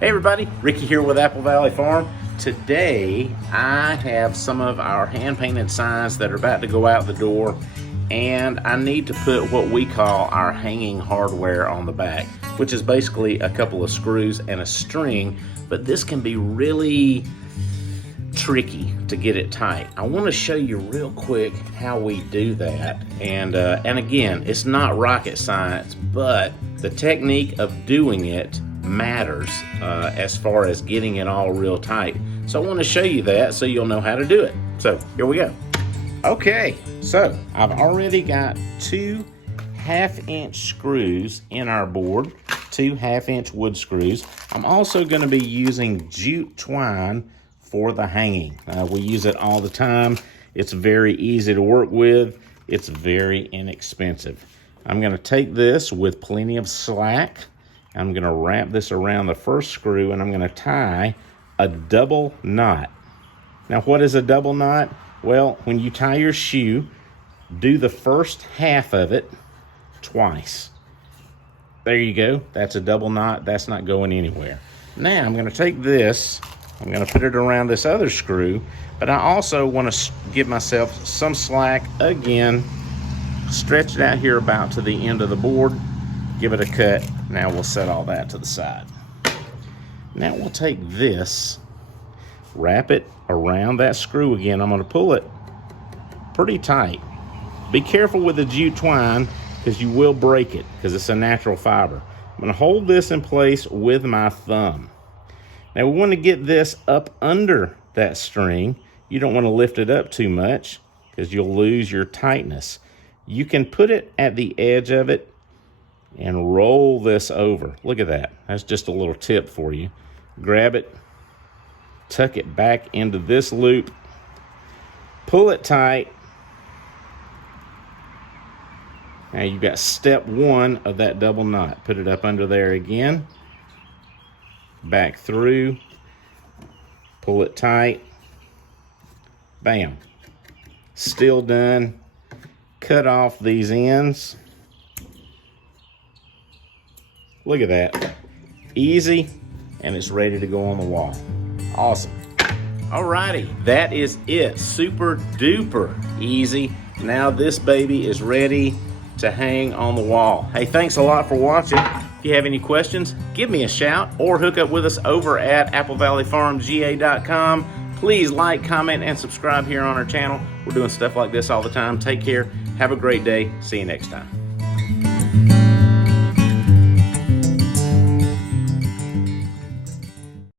Hey everybody, Ricky here with Apple Valley Farm. Today I have some of our hand painted signs that are about to go out the door, and I need to put what we call our hanging hardware on the back, which is basically a couple of screws and a string, but this can be really tricky to get it tight. I want to show you real quick how we do that, and again, it's not rocket science, but the technique of doing it matters as far as getting it all real tight. So I want to show you that so you'll know how to do it. So here we go. Okay, so I've already got 2 1/2-inch screws in our board, 2 1/2-inch wood screws. I'm also going to be using jute twine for the hanging. We use it all the time. It's very easy to work with. It's very inexpensive. I'm going to take this with plenty of slack. I'm going to wrap this around the first screw, and I'm going to tie a double knot. Now, what is a double knot? Well, when you tie your shoe, do the first half of it twice. There you go. That's a double knot. That's not going anywhere. Now, I'm going to take this. I'm going to put it around this other screw, but I also want to give myself some slack. Again, stretch it out here about to the end of the board. Give it a cut. Now we'll set all that to the side. Now we'll take this, wrap it around that screw again. I'm going to pull it pretty tight. Be careful with the jute twine because you will break it because it's a natural fiber. I'm going to hold this in place with my thumb. Now we want to get this up under that string. You don't want to lift it up too much because you'll lose your tightness. You can put it at the edge of it and roll this over. Look at that. That's just a little tip for you. Grab it, tuck it back into this loop, pull it tight. Now you've got step 1 of that double knot. Put it up under there again, back through, pull it tight, bam. Still done. Cut off these ends. Look at that. Easy, and it's ready to go on the wall. Awesome. Alrighty, that is it. Super duper easy. Now this baby is ready to hang on the wall. Hey, thanks a lot for watching. If you have any questions, give me a shout or hook up with us over at applevalleyfarmga.com. Please like, comment, and subscribe here on our channel. We're doing stuff like this all the time. Take care. Have a great day. See you next time.